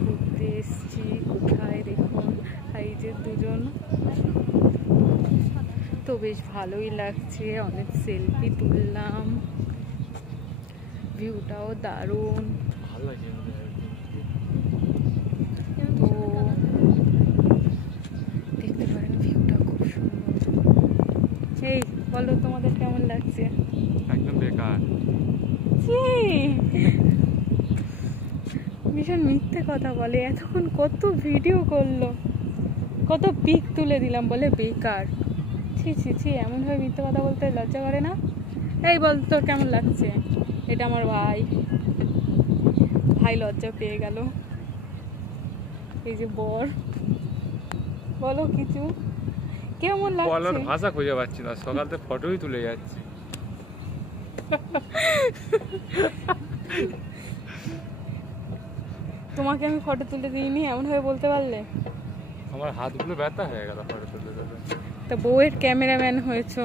ঘুরতে এসেছি কোথায় দেখুন, এই যে দুজন, তো বেশ ভালোই লাগছে, অনেক সেলফি তুললাম, ভিউটাও দারুণ। তো দেখতে পারেন ভিউটা খুব সুন্দর। এই বলো তোমাদের কেমন লাগছে? একদম বেকার, ভীষণ মিথ্যে কথা বলে, এতক্ষণ কত ভিডিও করলো, কত পিক তুলে দিলাম, বলে বেকার। ছি ছি ছি, এমনভাবে মিথ্যে কথা বলতে লজ্জা করে না? এই বল তোর কেমন লাগছে? এটা আমার ভাই, ভাই লজ্জা পেয়ে গেল। এই যে বর, বলো কিছু, কেমন লাগছে? ভাষা খুঁজে পাচ্ছি না, সকাল থেকে ফটোই তুলে যাচ্ছি। তোমাকে আমি ফটো তুলে দিইনি, এমন ভাবে বলতে পারলে? আমার হাতগুলো ব্যথা হয়ে গেল ফটো তুলতে তুলতে। তা বউয়ের ক্যামেরাম্যান হয়েছো,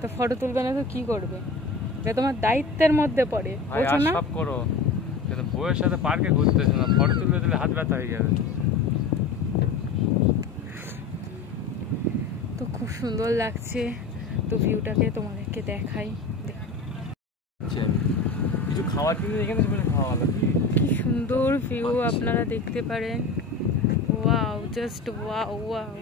তো ফটো তুলবে না তো কি করবে? এটা তোমার দায়িত্বের মধ্যে পড়ে, বুঝছো না? সব করো, কিন্তু বউয়ের সাথে পার্কে ঘুরতেছে না, ফটো তুলে দিলে হাত ব্যথা হয়ে যাবে। তো খুব সুন্দর লাগছে, তো ভিউটাকে তোমাদেরকে দেখাই। কিছু খাওয়ার কিনে এখানে খাওয়া হলো, কি সুন্দর ভিউ আপনারা দেখতে পারেন। Wow, just wow wow.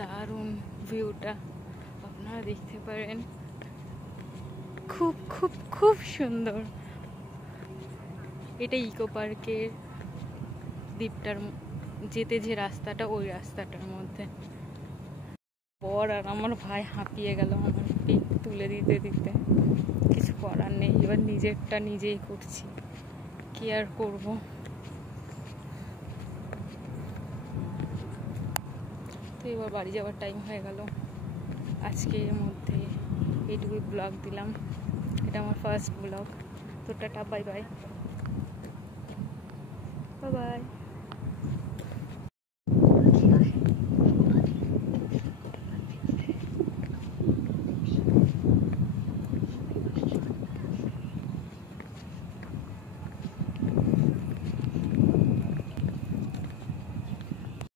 দারুণ ভিউটা আপনারা দেখতে পারেন, খুব খুব খুব সুন্দর। এটা ইকো পার্কের দ্বীপটার যেতে যে রাস্তাটা, ওই রাস্তাটার মধ্যে। বর আর আমার ভাই হাঁপিয়ে গেল আমার পিক তুলে দিতে দিতে, কিছু করার নেই, এবার নিজেরটা নিজেই করছি, কি আর করব। তো এবার বাড়ি যাওয়ার টাইম হয়ে গেল। আজকে এর মধ্যে এইটুকুই ব্লগ দিলাম, এটা আমার ফার্স্ট ব্লগ। তো tata, bye bye, bye bye.